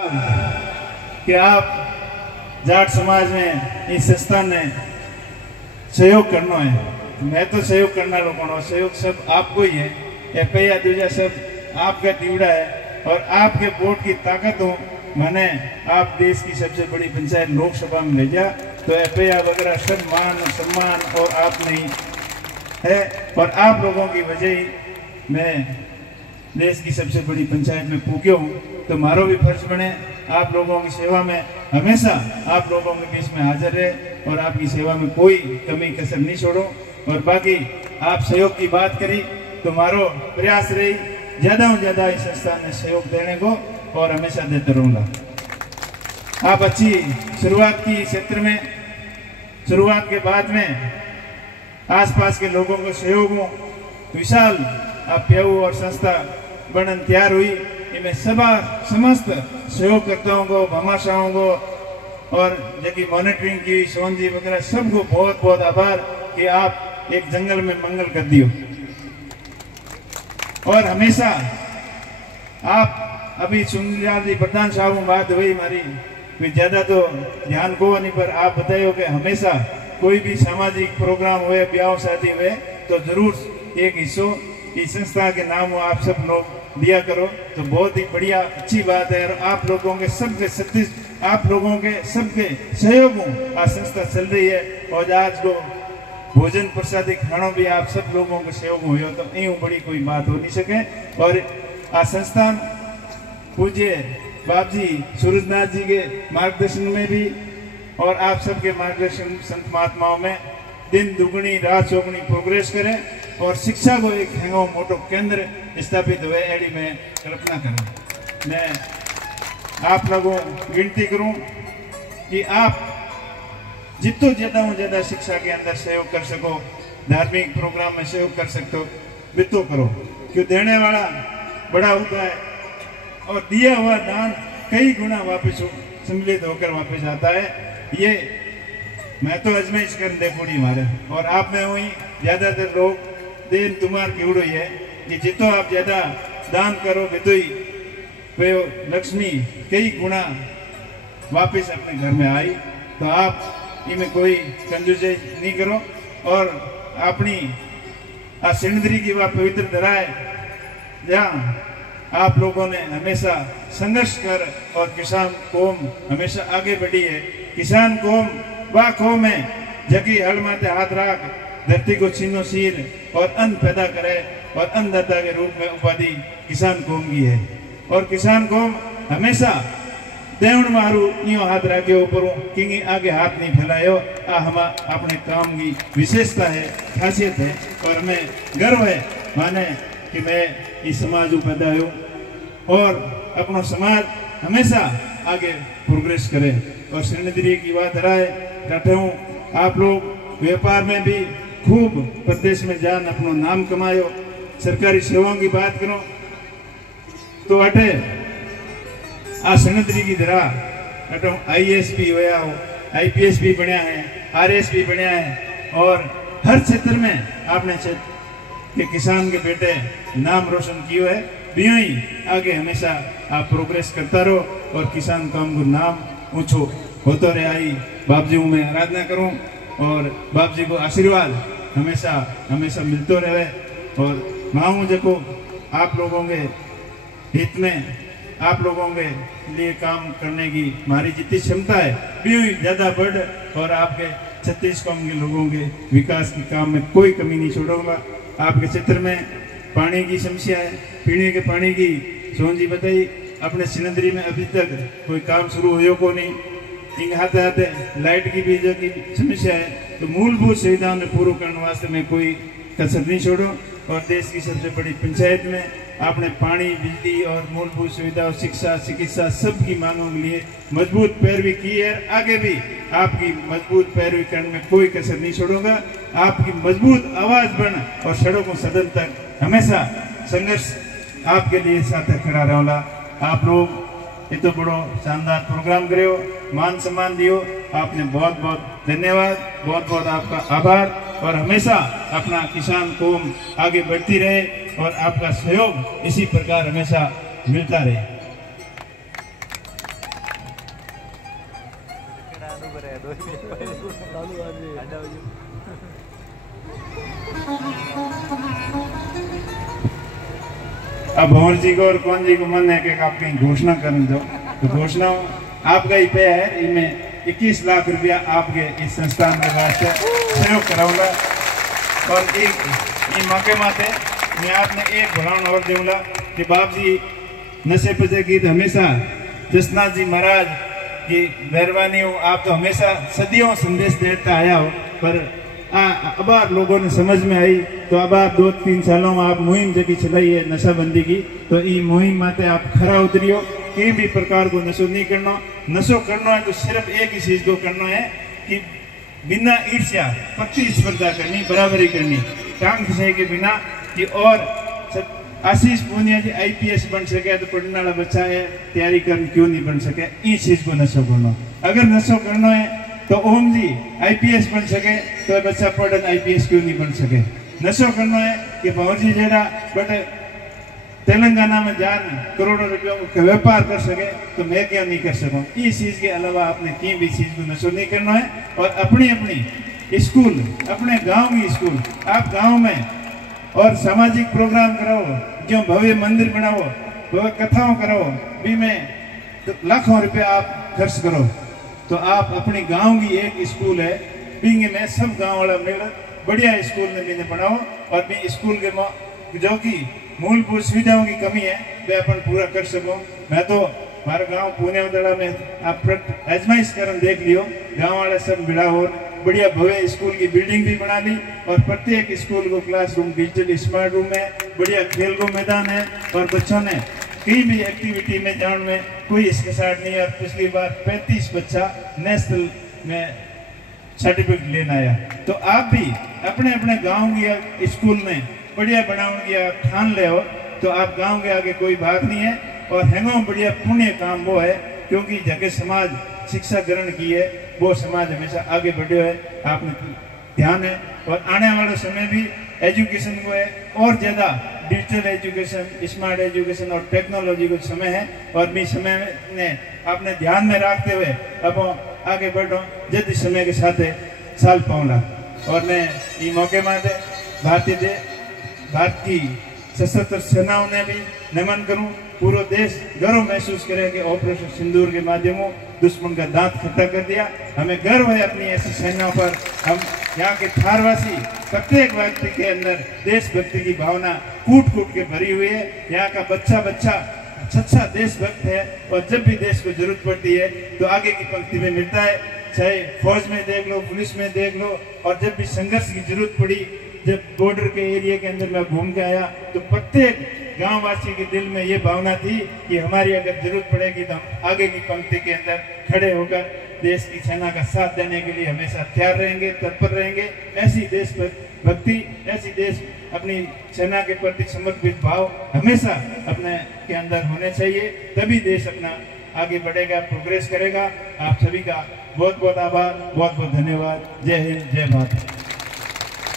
कि आप जाट समाज में इस संस्थान ने सहयोग करना है। मैं तो सहयोग करना लोगों, सहयोग सब आपको ही है। एफआईआ दूजा सब आपका टीवड़ा है और आपके वोट की ताकत हो। मैंने आप देश की सबसे बड़ी पंचायत लोकसभा में भेजा तो एफआईआ वगैरह सब मान सम्मान और आप नहीं है और आप लोगों की वजह ही मैं देश की सबसे बड़ी पंचायत में पूज्यो हूँ। तो मारो भी फर्ज बने आप लोगों की सेवा में हमेशा आप लोगों के बीच में हाजिर रहे और आपकी सेवा में कोई कमी कसर नहीं छोड़ो। और बाकी आप सहयोग की बात करी तो मारो प्रयास रही ज़्यादा से ज़्यादा इस संस्थान में सहयोग देने को और हमेशा देते रहूँगा। आप अच्छी शुरुआत की क्षेत्र में, शुरुआत के बाद में आसपास के लोगों को सहयोग हो विशाल आप प्याऊ और संस्था बनन तैयार हुई। इनमें समस्त सहयोगकर्ताओं को, भामाशाहों को और जबकि मॉनिटरिंग की सोहन जी वगैरह सबको बहुत बहुत आभार कि आप एक जंगल में मंगल कर दियो। और हमेशा आप अभी सुनिलाल जी प्रधान साहब बात हुई हमारी ज्यादा तो ध्यान को नहीं, पर आप बताइए कि हमेशा कोई भी सामाजिक प्रोग्राम हुए, ब्याह शादी हुए तो जरूर एक हिस्सों इस संस्था के नाम आप सब लोग दिया करो। तो बहुत ही बढ़िया अच्छी बात है और आप लोगों के सबके सबके सहयोग आज संस्था चल रही है। और आज को भोजन प्रसादी खाना भी आप सब लोगों के सहयोग हुए तो यूँ बड़ी कोई बात हो नहीं सके। और आज संस्थान पूज्य बाप जी सूरजनाथ जी के मार्गदर्शन में भी और आप सबके मार्गदर्शन संत महात्माओं में दिन दुगनी रात चौगुनी प्रोग्रेस करें और शिक्षा को एक हैंगो मोटो केंद्र स्थापित हुए एडी में कल्पना करें। मैं आप लोगों विनती करूं कि आप जितो ज़्यादा शिक्षा के अंदर सहयोग कर सको, धार्मिक प्रोग्राम में सहयोग कर सकते हो वितो करो, क्यों देने वाला बड़ा होता है और दिया हुआ दान कई गुना वापस सम्मिलित होकर वापस आता है। ये मैं तो अजमेश कर देखूड़ी मारे और आप में हुई ज़्यादातर लोग देन तुम्हार की उड़ो है कि जितो आप ज़्यादा दान करो बितो ही वे लक्ष्मी कई गुना वापस अपने घर में आई। तो आप इनमें कोई कंजूसी नहीं करो और अपनी सिंदरी की वह पवित्र धरा है जहाँ आप लोगों ने हमेशा संघर्ष कर और किसान कौम हमेशा आगे बढ़ी है। किसान कौम वह कौम है जबकि हल माथे हाथ राख धरती को छीनो सीर और अन्न पैदा करे और अन्नदाता के रूप में उपाधि किसान कौम की है। और किसान कौम हमेशा देवण मारू यूँ हाथ राखे ऊपर किंगी आगे हाथ नहीं फैलायो। हम अपने काम की विशेषता है, खासियत है और हमें गर्व है माने कि मैं इस समाज में पैदा हूँ और अपना समाज हमेशा आगे प्रोग्रेस करे। और श्रीनगरी की बात राय रहते हूँ आप लोग व्यापार में भी खूब प्रदेश में जान अपना नाम कमायो। सरकारी सेवाओं की बात करो तो अटे आ श्रीनगरी की धरा अटो IAS भी होया हो, IPS भी बनया है, RS भी बनया है और हर क्षेत्र में आपने कि किसान के बेटे नाम रोशन किए है। बियो ही आगे हमेशा आप प्रोग्रेस करता रहो और किसान काम को नाम ऊंचो होते रहे। आई बाप जी मैं आराधना करूं और बाप जी को आशीर्वाद हमेशा हमेशा मिलते रहे। और मांगू जो आप लोगों के हित में आप लोगों के लिए काम करने की हमारी जितनी क्षमता है बियो ही ज़्यादा बढ़ और आपके 36 कौम के लोगों के विकास के काम में कोई कमी नहीं छोड़ूंगा। आपके क्षेत्र में पानी की समस्या है, पीने के पानी की सोहन जी बताई अपने सिनंदरी में अभी तक कोई काम शुरू हो को नहीं। इन आते आते लाइट की भी की समस्या है। तो मूलभूत सुविधाओं में पूरा करने वास्ते में कोई कसर नहीं छोड़ो। और देश की सबसे बड़ी पंचायत में आपने पानी, बिजली और मूलभूत सुविधा, शिक्षा, चिकित्सा सबकी मांगों के लिए मजबूत पैरवी की है। आगे भी आपकी मजबूत पैरवी करने में कोई कसर नहीं छोड़ूंगा। आपकी मजबूत आवाज बन और सड़कों सदन तक हमेशा संघर्ष आपके लिए साथ खड़ा रहूंगा। आप लोग इतो बड़ो शानदार प्रोग्राम करो, मान सम्मान दियो, आपने बहुत बहुत धन्यवाद, बहुत बहुत आपका आभार। और हमेशा अपना किसान कौम आगे बढ़ती रहे और आपका सहयोग इसी प्रकार हमेशा मिलता रहे। अब भंवर जी को और कौन जी को मन है कि आप कहीं घोषणा कर दो, तो घोषणा आपका ही पे है। इनमें 21 लाख रुपया आपके इस संस्थान के वास्ते सहयोग कराऊंगा। और एक मौके माते मैं आपने एक भलान और दूंगा कि बाप जी नशे पचे गीत हमेशा जसनाथ जी महाराज की मेहरबानी हो, आप तो हमेशा सदियों संदेश देता आया हो, पर अब आप लोगों ने समझ में आई तो अब आप 2-3 सालों में आप मुहिम जगी चलाई है नशाबंदी की, तो ये मुहिम माते आप खरा उतरियो। किसी भी प्रकार को नशो नहीं करना, नशो करना है तो सिर्फ एक ही चीज को करना है कि बिना ईर्ष्या प्रतिस्पर्धा करनी, बराबरी करनी, टांग खिंचाई के बिना कि और आशीष पूनिया जी IPS बन सके तो पढ़ने वाला बच्चा है तैयारी कर क्यों नहीं बन सके, इस चीज को नशो करना। अगर नशो करना है तो ओम जी IPS बन सके तो बच्चा पढ़न IPS क्यों नहीं बन सके। नशो करना है कि भंवर जी जेड़ा बट तेलंगाना में जान करोड़ों रुपयों का व्यापार कर सके तो मैं क्यों नहीं कर सकूं। इस चीज के अलावा आपने किसी भी चीज को नशो नहीं करना है। और अपनी अपनी स्कूल, अपने गांव की स्कूल, आप गांव में और सामाजिक प्रोग्राम कराओ, क्यों भव्य मंदिर बनाओ, भव्य कथाओं कराओ, भी में तो लाखों रुपया आप खर्च करो, तो आप अपने गांव की एक स्कूल है बिंग में सब गांव वाला मिल बढ़िया स्कूल में मैंने बनाओ। और भी स्कूल के जो कि मूलभूत सुविधाओं की कमी है वे अपन पूरा कर सको। मैं तो हमारे गांव पुणे उदड़ा में आप आजमाइश करन देख लियो, गांव वाले सब मिला हो बढ़िया भव्य स्कूल की बिल्डिंग भी बना ली और प्रत्येक स्कूल को क्लासरूम डिजिटल स्मार्ट रूम है, बढ़िया खेल को मैदान है और बच्चों ने कहीं भी एक्टिविटी में जाने में कोई हिचकिचाहट नहीं है। और पिछली बार 35 बच्चा नेशनल में सर्टिफिकेट लेना आया। तो आप भी अपने अपने गांव की स्कूल में बढ़िया बनाओगे या ठान ले हो तो आप गांव के आगे कोई बात नहीं है। और हैंगो बढ़िया पुण्य काम वो है क्योंकि जगह समाज शिक्षा ग्रहण की है वो समाज हमेशा आगे बढ़े है, आपने ध्यान है। और आने वाले समय भी एजुकेशन को है और ज़्यादा डिजिटल एजुकेशन, स्मार्ट एजुकेशन और टेक्नोलॉजी को समय है। और भी समय में आपने ध्यान में रखते हुए अब आगे बढ़ो जल्दी समय के साथ साल पाऊंगा। और मैं ये मौके माते भारत की सशस्त्र सेनाओं ने भी नमन करूं। पूरा देश गर्व महसूस करे कि ऑपरेशन सिंदूर के माध्यमों दुश्मन का दांत खट्टा कर दिया। हमें गर्व है अपनी ऐसी सेनाओं पर। हम यहाँ के थारवासी प्रत्येक व्यक्ति के अंदर देशभक्ति की भावना कूट कूट के भरी हुई है। यहाँ का बच्चा बच्चा सच्चा देशभक्त है और जब भी देश को जरूरत पड़ती है तो आगे की पंक्ति में मिलता है, चाहे फौज में देख लो, पुलिस में देख लो। और जब भी संघर्ष की जरूरत पड़ी, जब बॉर्डर के एरिया के अंदर मैं घूम के आया तो प्रत्येक गांववासी के दिल में ये भावना थी कि हमारी अगर जरूरत पड़ेगी तो हम आगे की पंक्ति के अंदर खड़े होकर देश की सेना का साथ देने के लिए हमेशा तैयार रहेंगे, तत्पर रहेंगे। ऐसी देशभक्ति, ऐसी देश अपनी सेना के प्रति समर्पित भाव हमेशा अपने के अंदर होने चाहिए, तभी देश अपना आगे बढ़ेगा, प्रोग्रेस करेगा। आप सभी का बहुत बहुत आभार, बहुत बहुत धन्यवाद। जय हिंद, जय भारत।